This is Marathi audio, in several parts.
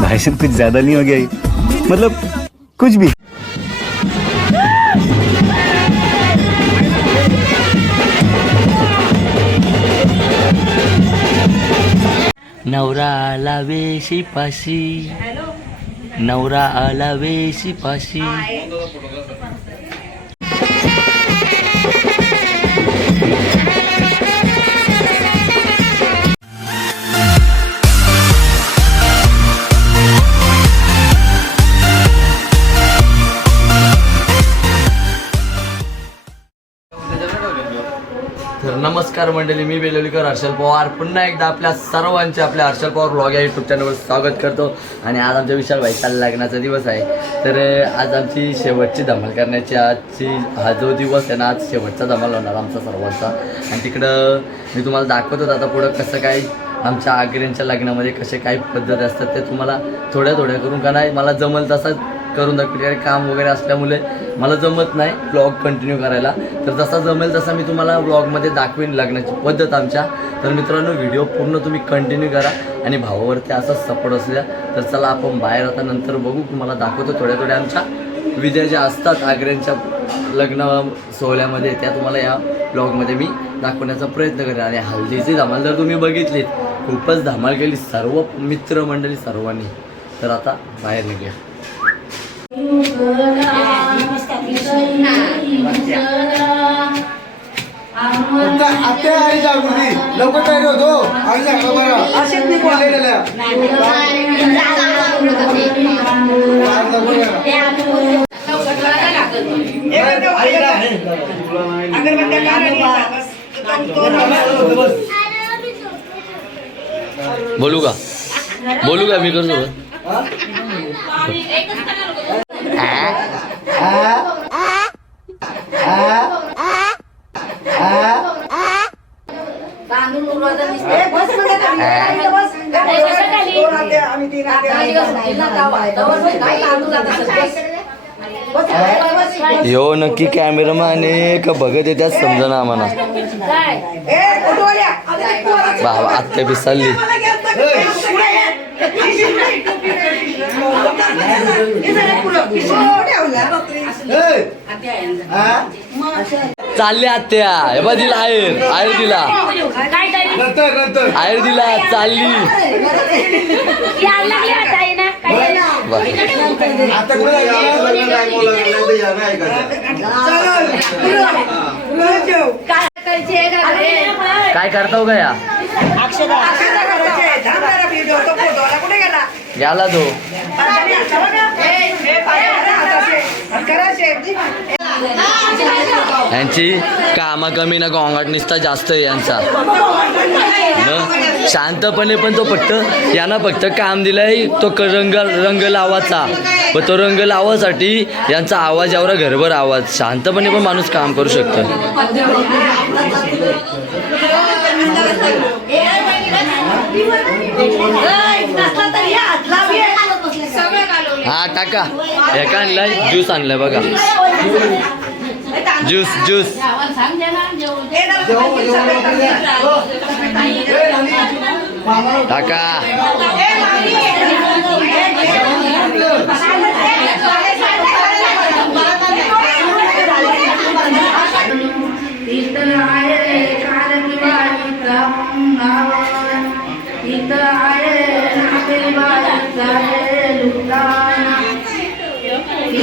भाई साहब कुछ ज्यादा नहीं हो गया ये? मतलब कुछ भी। नवरा आला वेशी पाशी। नवरा आला वेशी पाशी। नमस्कार मंडळी मी बेलोलीकर हर्षल पवार. पुन्हा एकदा आपल्या सर्वांचे आपल्या हर्षल पवार ब्लॉग या यूट्यूब चॅनलवर स्वागत करतो. आणि आज आमच्या विशाल भाईचा लग्नाचा दिवस आहे. तर आज आमची शेवटची धमाल करण्याची आजची हा जो दिवस आहे ना आज शेवटचा धमाल होणार आमचा सर्वांचा. आणि तिकडं मी तुम्हाला दाखवतो आता पुढं कसं काय आमच्या आग्र्यांच्या लग्नामध्ये कसे काही पद्धती असतात ते तुम्हाला थोड्या थोड्या करून का नाही मला जमल तसा करून दाखवते. काम वगैरे असल्यामुळे मला जमत नाही ब्लॉग कंटिन्यू करायला. तर जसा जमेल तसा मी तुम्हाला ब्लॉगमध्ये दाखवीन लग्नाची पद्धत आमच्या. तर मित्रांनो व्हिडिओ पूर्ण तुम्ही कंटिन्यू करा आणि भावावरती असंच सपोर्ट असल्या तर चला आपण बाहेर आता नंतर बघू. तुम्हाला दाखवतो थोड्या थोड्या आमच्या विजया ज्या असतात आग्र्यांच्या लग्न सोहळ्यामध्ये त्या तुम्हाला या ब्लॉगमध्ये मी दाखवण्याचा प्रयत्न करेन. आणि हल्दीची धमाल जर तुम्ही बघितलीत. खूपच धमाल केली सर्व मित्रमंडळी सर्वांनी. तर आता बाहेर निघूया. आत्या आणि जागृती लवकर तयारी होतो आणि झाला बरं असेच मी बोललेल्या बोलू का बोलू का मी करतो यो नक्की कॅमेरामॅन आहे का बघत येत्यात समजा ना आम्हाला. बाबा आत्या बी चालली आत्या. हे बा दिला आहे आयर दिला नंतर नंतर. आयर दिला चालली. वा. आता कुठे काय करताव का या? याला तो यांची कामा कमी ना गोंगाट निसता जास्त आहे यांचा शांतपणे पण तो फक्त यांना फक्त काम दिलंय तो रंग रंग लावाचा पण तो रंग लावासाठी यांचा आवाज एवढा घरभर आवाज शांतपणे पण माणूस काम करू शकतो हा टाका. एका आणलाय ज्यूस आणलाय बघा. Juice juice. टाका. इथं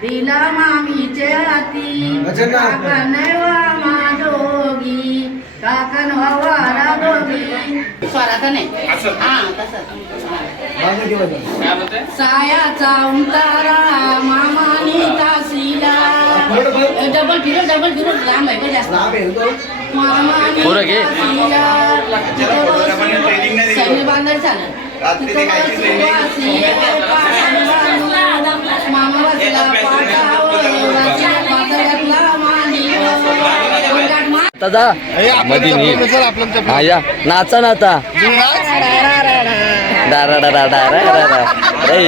दिला मामीचे हाती. काकण वा जोगी काकण वारा दोगी स्वराचा नाही हा तसं सायाचा उंतारा मामानी तासीला डबल फिरो डबल फिरो लांब आहे जास्त. पोरं घे. सैन्य बांधायला चालेल मामा वाचला पाठावर आता जा मधी नी हा या. नाचा ना आता डारा डारा डारा डारा ए,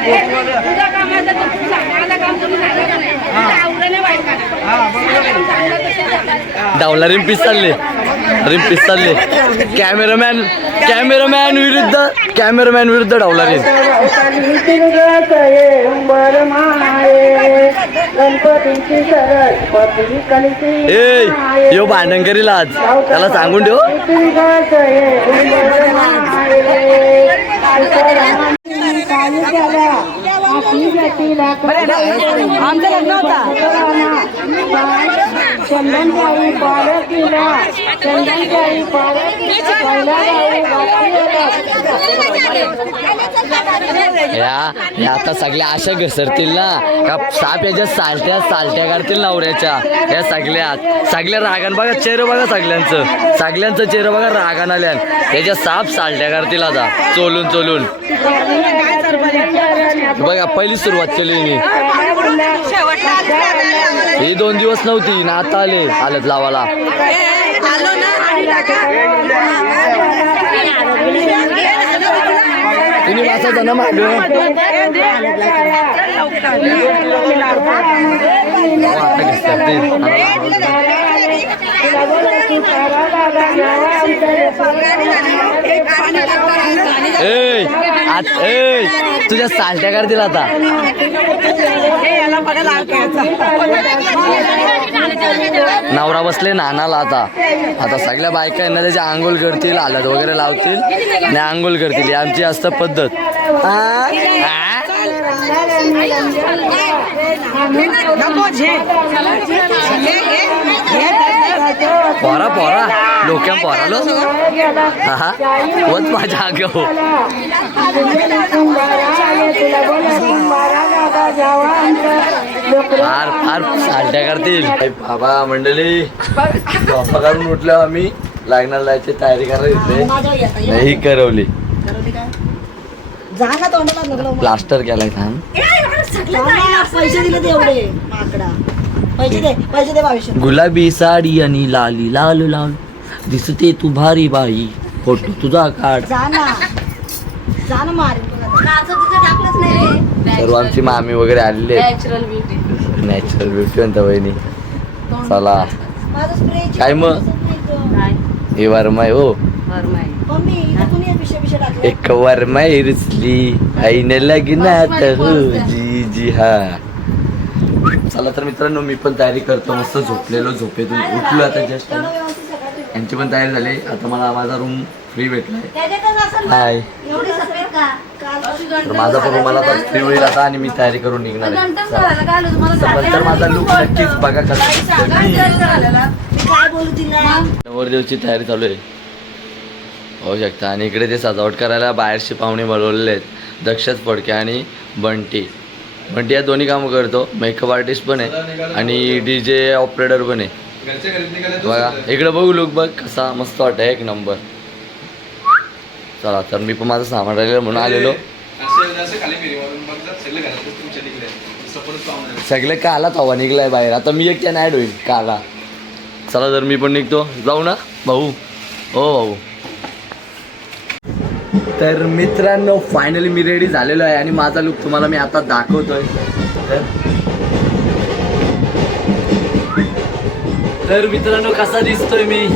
हे. हे. डावला रिम्पीस चालले रिम्पीस चालले कॅमेरामॅन कॅमेरामॅन विरुद्ध कॅमेरामॅन विरुद्ध डावला रे ए यो भांडण करील आज त्याला सांगून ठेव आमचं लग्न होता चंदनचाळी पारखीला चंदनचाळी या या आता सगळ्या अशा घसरतील ना? का साप याच्या सालट्या सालट्या काढतील नवऱ्याच्या? या सगळ्यात सगळ्या रागान बघा चेहरं बघा सगळ्यांचं. सगळ्यांचं चेहरं बघा रागान आल्यान. याच्या साप सालट्या काढतील आता चोलून चोलून. बघा पहिली सुरुवात केली मी ही दोन दिवस नव्हती ना आता आले आलेत लावाला तिने वाचायचा ना मागे ए तुझ्या सालट्या काढतील आता. नवरा बसले नानाला आता. आता सगळ्या बायका यांना त्याच्या आंघोळ करतील हलद वगैरे लावतील आणि आंघोळ करतील. ही आमची असतं पद्धत. आ? आ? पोरा पोरा. डोक्या पोरालो हा वत माझ्या आगे हो. फार फार सालट्या करतील. बाबा मंडळी झोपा काढून उठलो आम्ही. लग्नाला जायची तयारी करायला नाही करवली. जा ना तोंडाला लागलं प्लास्टर केलाय थांब. पैसे दिले तेवढे. माकडा. पैसे दे पैसे दे बावीसशे. गुलाबी साडी आणि लाली लाल लाल. दिसते तू भारी बाई. फोटो तुझा काढ. जा ना. जा ना मार सर्व आमची मामी वगैरे आलेले नॅचरल ब्युटी नॅचरल ब्युटी म्हणता बहिणी चला. माझं स्प्रे काय मग? हे वरमाय हो. एक वरमाय रुचली आईने लग्नात हो जी जी हा. चला तर मित्रांनो मी पण तयारी करतो. मस्त झोपलेलो झोपेतून उठलो आता जस्ट यांची पण तयारी झाली. आता मला माझा रूम फ्री भेटलाय माझा पण मला फ्री होईल आता आणि मी तयारी करून निघणार आहे. माझा लुक नक्कीच बघा नवरदेवची तयारी चालू आहे. होऊ शकता. आणि इकडे ते सजावट करायला बाहेरचे पाहुणे बोलवलेले आहेत. दक्षच फडके आणि बंटी. बंटी या दोन्ही कामं करतो. मेकअप आर्टिस्ट पण आहे. आणि डी जे ऑपरेटर पण आहे. बघा इकडे बघू लुक बघ. कसा मस्त वाटतं एक नंबर चला तर मी पण माझं सामान राहिलेलं म्हणून आलेलो. सगळे कालाच हवा निघलाय बाहेर. आता मी एक ॲड होईल काला. चला तर मी पण निघतो. जाऊ ना भाऊ. हो भाऊ. तर मित्रांनो फायनली मी रेडी झालेलो आहे आणि माझा लुक तुम्हाला मी आता दाखवतोय. तर मित्रांनो कसा दिसतोय मी?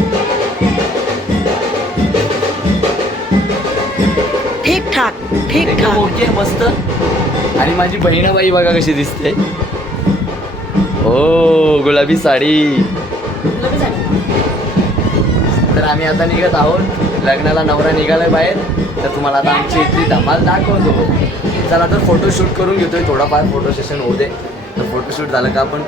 ठीक ठाक ठीक एकदम ठाक ओके मस्त. आणि माझी बहिणाबाई बघा कशी दिसते. हो गुलाबी साडी. तर आम्ही आता निघत आहोत. लग्नाला नवरा निघालाय बाहेर. तर तुम्हाला आता आमची इथली धमाल दाखवतो. चला तर फोटोशूट करून घेतोय. थोडाफार फोटो सेशन होऊ दे. तर फोटोशूट झालं का आपण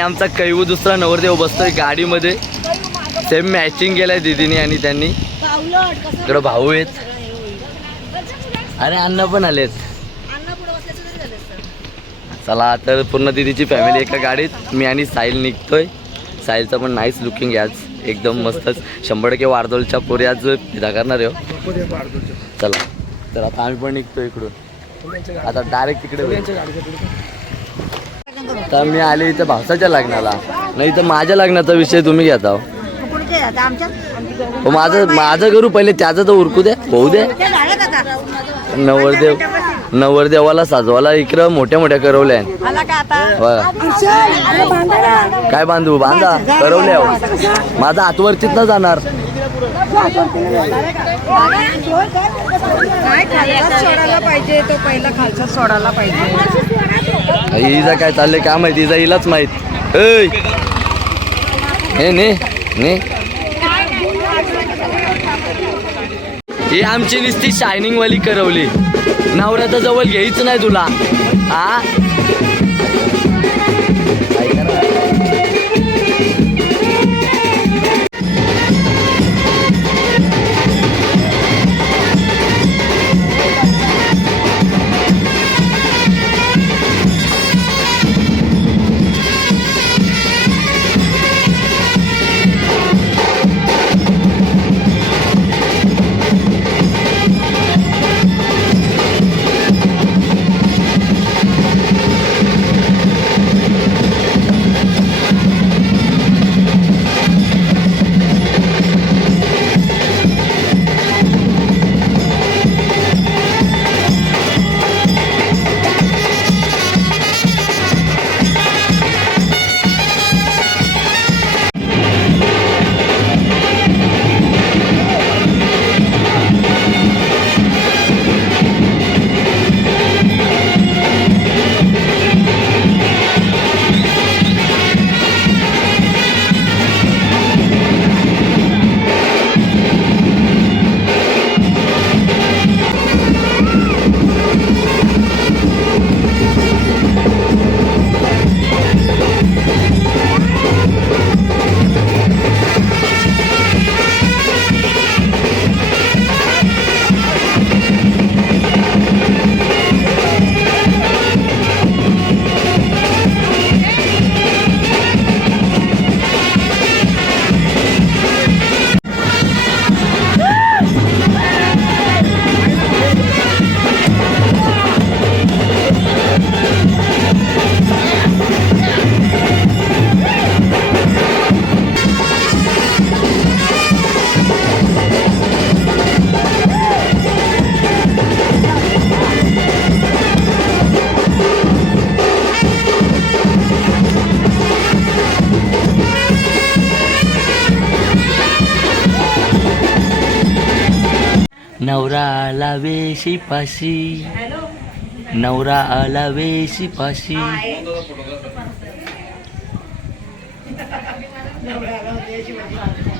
आणि आमचा कैवू दुसरा नवरदेव बसतोय गाडीमध्ये. सेम मॅचिंग केलंय दिदीने आणि त्यांनी. इकडं भाऊ आहेत. अरे अण्णा पण आलेत. चला तर पूर्ण दिदीची फॅमिली एका गाडीत. मी आणि साहिल निघतोय. साहिलचं पण नाईस लुकिंग आज. एकदम मस्तच शंभर टक्के वारदोलच्या पोरी आज करणार आहे हो. चला तर आता आम्ही पण निघतो इकडून. आता डायरेक्ट तिकडे तर मी आले इथं भावसाच्या लग्नाला. नाही तर माझ्या लग्नाचा विषय तुम्ही घेता हो. आता माझं माझं करू पहिले त्याचं तर उरकू दे होऊ दे. नवरदेव नवरदेवाला साजवाला इकडं मोठ्या मोठ्या करवल्या. काय बांधू? बांधा. करवल्या हो. माझं माझा हातवरतीच जाणार. सोडायला पाहिजे? तो पहिला खालचा सोडायला पाहिजे. हिचा काय चाललंय? काय माहिती? हिचा हिलाच माहीत. ऐ! हे ने ने. ही आमची नुसती शायनिंग वाली करवली. नवऱ्याचा जवळ घ्यायच नाही तुला. हा आला वेशी पाशी. नवरा आला वेशी पाशी.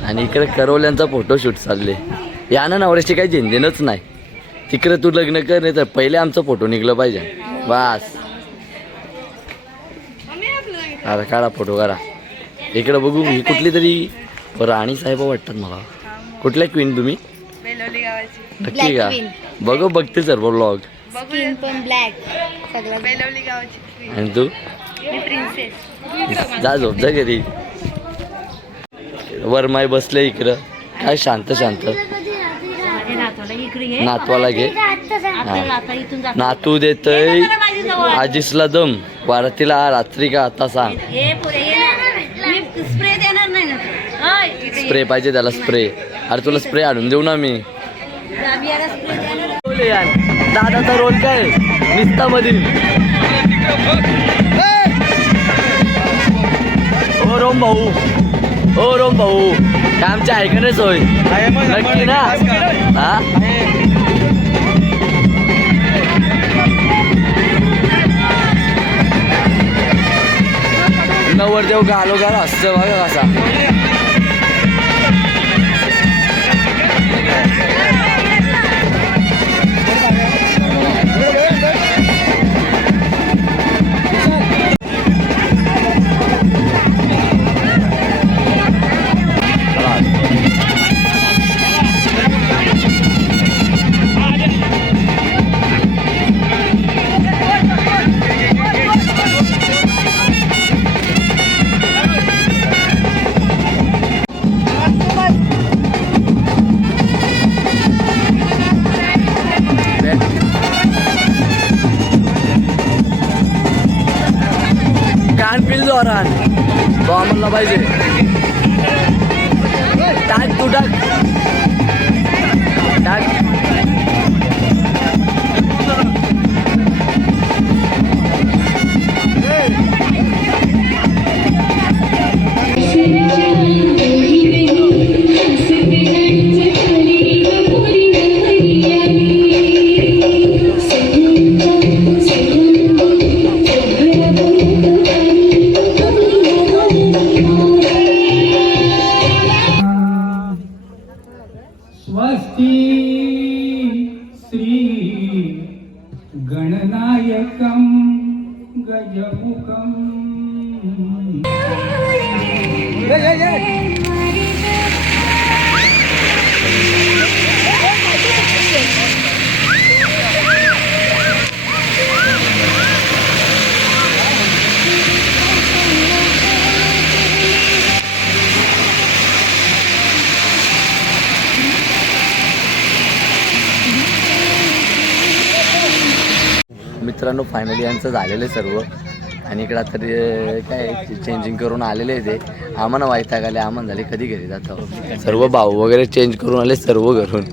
आणि इकडे करवल्यांचा फोटोशूट चालले. या ना नवऱ्याची काही झेंझेनच नाही. तिकडे तू लग्न कर नाही तर पहिले आमचा फोटो निघलं पाहिजे. बस. अरे काढा फोटो काढा. इकडे बघू ही कुठली तरी राणी साहेब वाटतात मला. कुठल्या क्वीन तुम्ही? नक्की का बघू बघते सर ब्लॉग स्किन पण ब्लॅक सगळं बेलवली गावाची आणि तू? मी प्रिन्सेस जा झोप जा घरी. वरमाय बसले इकडं. काय शांत शांत. नातवाला इकडे घे. नातू देतय. आजीसला दम. वारातीला रात्री का आता सांग. हे स्प्रे देणार नाही ना होय, इथे ये. स्प्रे पाहिजे त्याला स्प्रे अरे तुला स्प्रे आणून देऊ ना मी. यार. दादाचा रोल काय? निस्ता मधील ओ रोम भाऊ. ओ रोम भाऊ. काय आमच्या ऐकणच होय. नक्की ना? हा? नवरदेव गालो गालो असतं बघा कसा. कान पिल जोरान तो आम्हाला पाहिजे टाक तू मित्रांनो फायनली यांचं झालेलं आहे सर्व. आणि इकडं आता ते काय चेंजिंग करून आलेले ते. आम्हाला वाईटाग आले आम्हाला झाले कधी घरी जातो? सर्व भाऊ वगैरे चेंज करून आले सर्व घरून.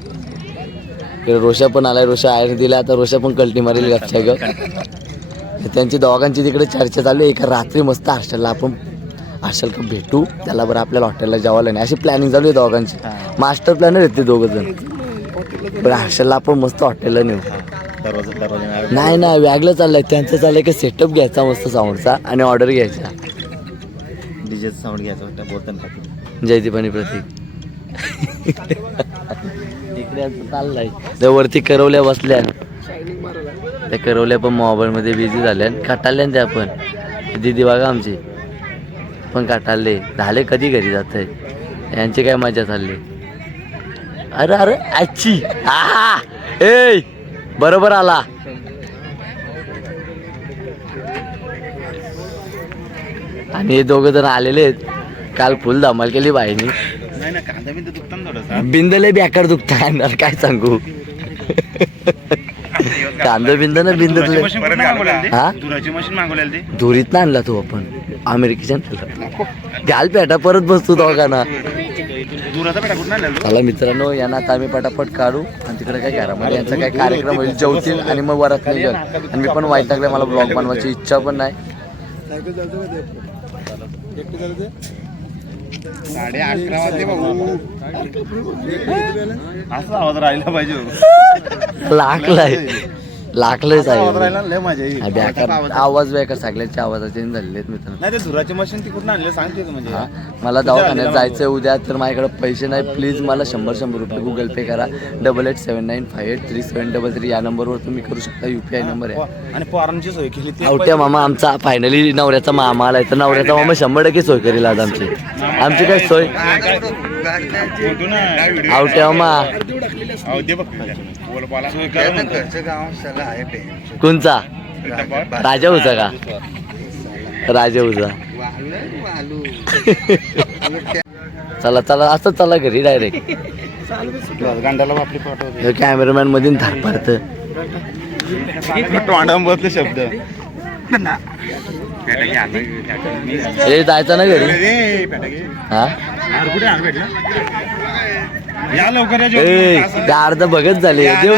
इकडे रोषा पण आलाय रोषा आयने दिला आता रोषा पण कल्टी मारेल गपच्या ग त्यांची दोघांची तिकडे चर्चा चालू आहे. एका रात्री मस्त हर्षलला आपण हर्षल का भेटू. त्याला बरं आपल्याला हॉटेलला जेवायला नाही. अशी प्लॅनिंग चालू आहे दोघांची. मास्टर प्लॅनर आहेत ते दोघं जण. बरं हर्षलला आपण मस्त हॉटेलला नेऊ. नाही. नाही वेगळं चाललंय. त्यांचं चाललंय की सेटअप घ्यायचा मस्त साऊंडचा आणि ऑर्डर घ्यायचा. डीजेचं साऊंड घ्यायचं वाटतं बोलताना जयदीप आणि प्रतीक. आता चाललंय. त्या वरती करवल्या बसल्या. त्या करवल्या पण मोबाईल मध्ये बिझी झाल्या काटाळल्या ना त्या पण. दिदी बघा आमची. पण काटाळले. झाले कधी घरी जात यांची काय मजा चालली? अरे अरे आजची आहा. ए! बरोबर आला. आणि हे दोघं जण आलेले आहेत. काल फुल धमाल केली बाईनी. बिंदले बेकार दुखता. काय सांगू? कांदा बिंद ना बिंद? हा? धुरीत ना आणला तो आपण. अमेरिकेच्या. घाल पेटा परत बसतो दोघांना धुराचा पेटा कुठं आणलेला तो? चला मित्रांनो यांना आता आम्ही पटापट काढू. आणि तिकडे काय घरामध्ये यांचा काय कार्यक्रम होईल जेवतील आणि मग वरात निघेल आणि मी पण वाईट लागले मला ब्लॉग बनवायची इच्छा पण नाही. साडे अकरा वाजले. भाऊ असा आवाज राहिला पाहिजे हो. लाखलंय असा आवाज लय मजा येईल. हा, बेकार सगळ्यांच्या आवाजाचे झालेले आहेत मित्रांनो. नाही ते धुराची मशीन ती कुठं आणले सांगते का म्हणजे. हा मला दवाखान्यात जायचं उद्या तर माझ्याकडे पैसे नाही. प्लीज मला शंभर शंभर रुपये गुगल पे करा. Double eight seven nine five eight three seven double three या नंबरवर तुम्ही करू शकता. यू पी आय नंबर आहे. आणि पोरांची सोय केली ती आवट्या मामा आमचा फायनली नवऱ्याचा मामा आलाय. तर नवऱ्याचा मामा शंभर टक्के सोय करेल आज आमची. आमची काय सोय? आवट्या मामा अहो, दे बघ. बोल बोला. घरचं गाव आहे कोणचा. राजा होता का? राजा होता चला चला असं चला घरी डायरेक्ट गांडाला आपली पाठवते कॅमेरामॅन मधून धार पाडतं. शब्द. जायचं ना घरी? हा? या लवकर या ए ते अर्ध बघत झाले. देव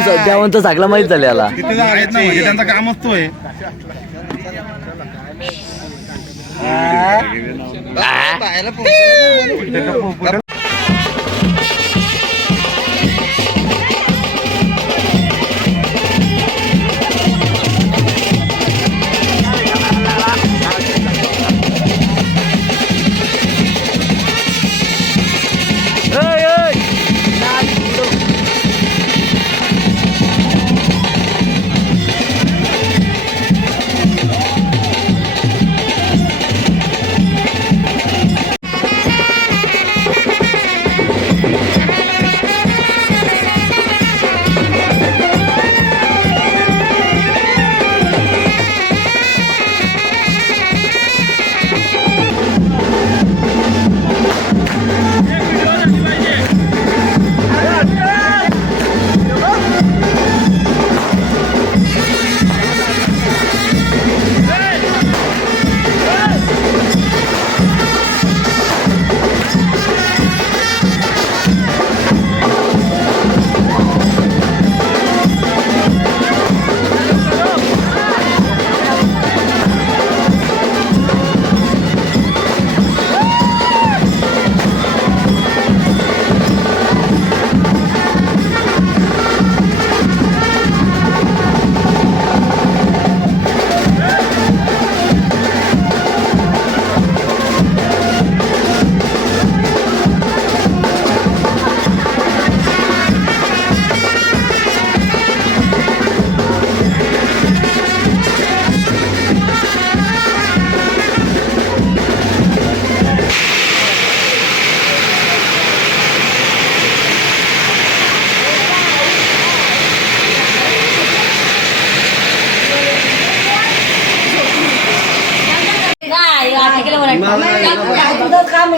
तर सगळं माहीत झाले याला. तिथे जायचं ना म्हणजे त्यांचा नाही,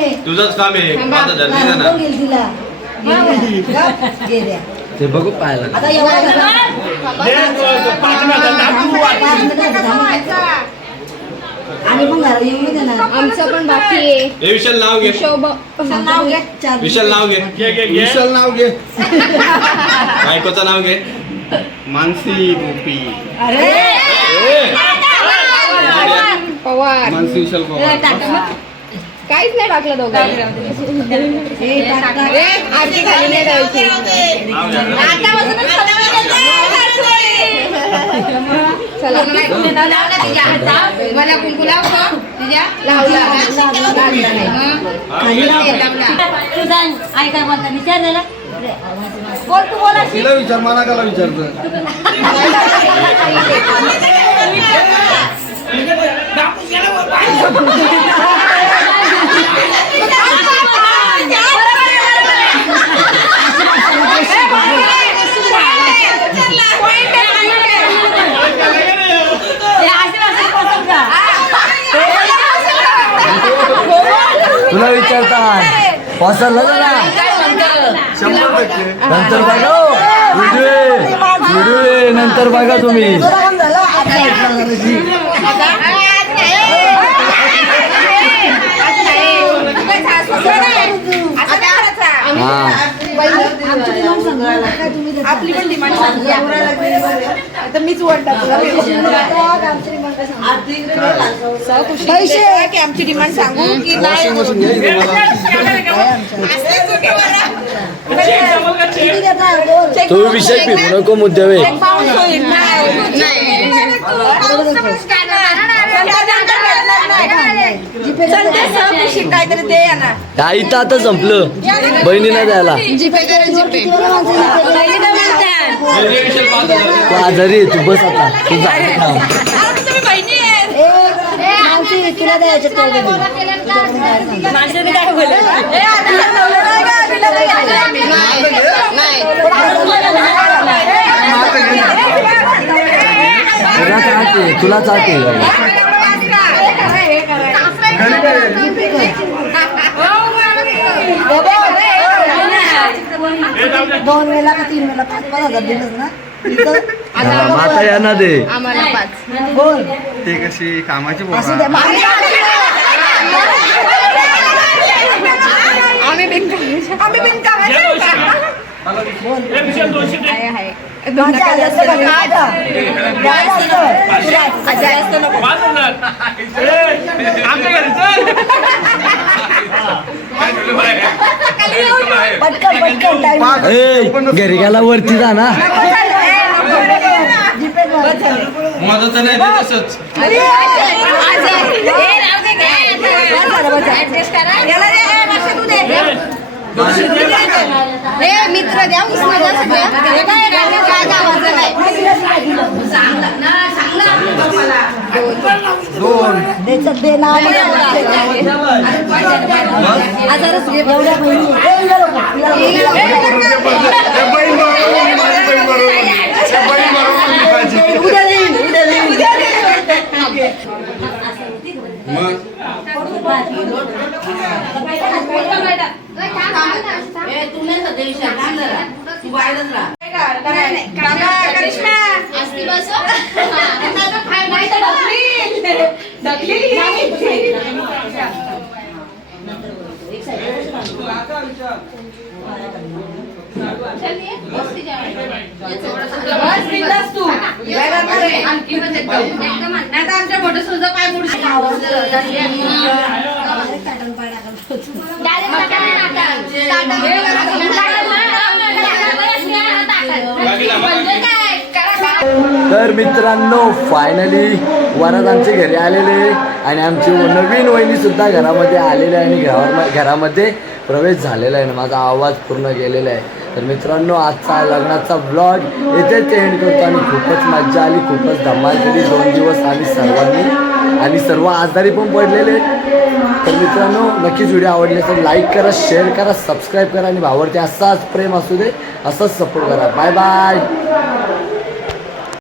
आहे तुझंच काम आहे. माझं धरली नाही, ना. कोण गेली तिला. गप, गेल्या. ते बघू पाहायला. आता एवढं. आणि मग घरा येऊन दे ना. आमचं पण बाकी आहे. हे विशाल नाव घे. शोभ नाव घे. चार विशाल नाव घे. विशाल नाव घे. बायकोचं नाव घे. मानसी गोपी. पवार. मानसी विशाल पवार. काहीच नाही टाकलं दोघांनी आरती खाली नाही द्यायची चला मला कुंकू लावला विचार झाला तू बोला तिला विचार मला काला विचारतं तुला विचारतात पसरलं ना नंतर बघा व्हिडिओ व्हिडिओ नंतर बघा तुम्ही तुला काम झालं आता ऐकलं झालं. हा आमची डिमांड सांगा काय तुम्ही देता? आपली पण डिमांड सांगू आता मीच आमची डिमांड सांगा? पैसे की? आमची डिमांड सांगू की नाही. तू विषय फिरू नको मुद्द्यावे जीपे देता? काहीतरी दे ना काही तर आता संपलं. द्यायला माणसं जीपे देतात? तू आजारी आहे तू बस आता. तू तुला द्यायचे काय तुला चालते तुला चालते दोन वेळेला का तीन वेळेला? पाच पाच हजार दिलंच ना? हा, आता यांना दे. आम्हाला पाच. कोण ते कशी कामाची असू दे मग आम्ही- आम्ही बिनकामाचे. आहे, आहे. असं असं. पटकन पटकन टाइम ए घरी गेला वरती जा ना नाही तसंच मित्र द्या उष्ण सगळ्या. हे काय राहू दे, काय गावाचं नाही. द्यायचं दे ना आजारच घे एवढ्या बहिणी. उद्या देईन उद्या देईन असती बस, तर तर मित्रांनो फायनली वरात आमचे घरी आलेले आणि आमची नवीन वहिनी सुद्धा घरामध्ये आलेली आहे आणि घरावर घरामध्ये प्रवेश झालेला आहे ना माझा आवाज पूर्ण गेलेला आहे. तर मित्रांनो आजचा लग्नाचा ब्लॉग येथेच एंड करतो आणि खूपच मज्जा आली खूपच धमाल केली. दोन दिवस आम्ही सर्वांनी आणि सर्व आजारी पण पडलेले तर मित्रांनो नक्कीच व्हिडिओ आवडले तर लाईक करा शेअर करा सबस्क्राईब करा आणि भावडते असाच प्रेम असू दे असाच सपोर्ट करा. Bye bye